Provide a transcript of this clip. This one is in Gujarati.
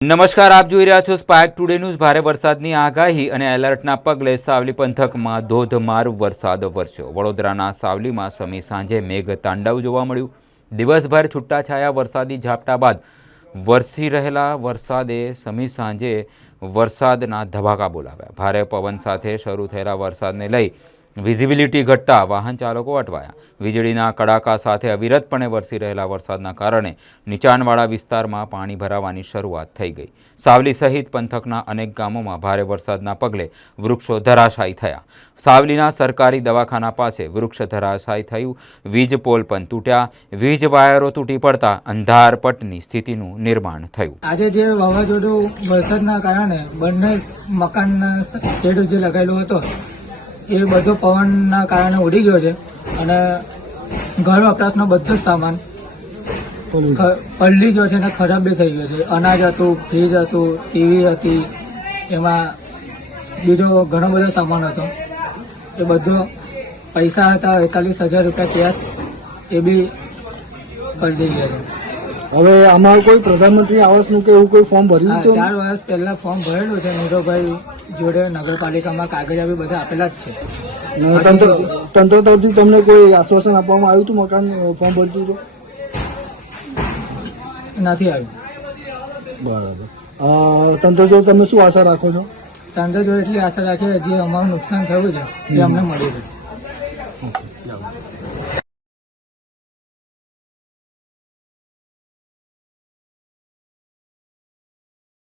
નમસ્કાર, આપ જોઈ રહ્યા છો સ્પાર્ક ટુડે ન્યૂઝ। ભારે વરસાદની આગાહી અને એલર્ટના પગલે સાવલી પંથકમાં ધોધમાર વરસાદ વરસ્યો। વડોદરાના સાવલીમાં સમી સાંજે મેઘ તાંડવ જોવા મળ્યું। દિવસભર છૂટાછાયા વરસાદી ઝાપટા બાદ વરસી રહેલા વરસાદે સમી સાંજે વરસાદના ધબાકા બોલાવ્યા। ભારે પવન સાથે શરૂ થયેલા વરસાદને લઈ વિઝિબિલિટી ઘટતા વાહન ચાલકો અટવાયા। વીજળીના કડાકા સાથે અવિરતપણે વરસી રહેલા વરસાદના કારણે નીચાણવાળા વિસ્તારમાં પાણી ભરાવાની શરૂઆત થઈ ગઈ। સાવલી સહિત પંથકના અનેક ગામોમાં ભારે વરસાદના પગલે વૃક્ષો ધરાશાયી થયા। સાવલીના સરકારી દવાખાના પાસે વૃક્ષ ધરાશાયી થયું। વીજ પોલ પણ તૂટ્યા। વીજ વાયરો તૂટી પડતા અંધારપટની સ્થિતિનું નિર્માણ થયું। આજે જે વાવાઝોડું વરસાદના કારણે બંને મકાનના શેડ જે લગાવેલો હતો એ બધો પવનના કારણે ઉડી ગયો છે અને ઘર વપરાશનો બધો જ સામાન પલળી ગયો છે અને ખરાબ બી થઈ ગયો છે। અનાજ હતું, ફ્રીજ હતું, ટીવી હતી, એમાં બીજો ઘણો બધો સામાન હતો। એ બધો પૈસા હતા 41,000 રૂપિયા કેશ, એ બી પલળી ગયા છે। હવે આમાં કોઈ પ્રધાનમંત્રી આવાસનું કે એવું કોઈ ફોર્મ ભર્યું હતું? 4 વર્ષ પહેલા ફોર્મ ભરેલું છે નીરોભાઈ જોડે, નગરપાલિકામાં કાગળિયા બી બધા આપેલા જ છે। તંત્ર તરફથી તમને કોઈ આશ્વાસન આપવામાં આવ્યું હતું મકાન ફોર્મ ભરતું હતું? નથી આવ્યું। બરાબર। તંત્ર જો તમે શું આશા રાખો છો? તંત્ર જો એટલી આશા રાખીએ જે અમારું નુકસાન થયું છે એ અમને મળી રહે।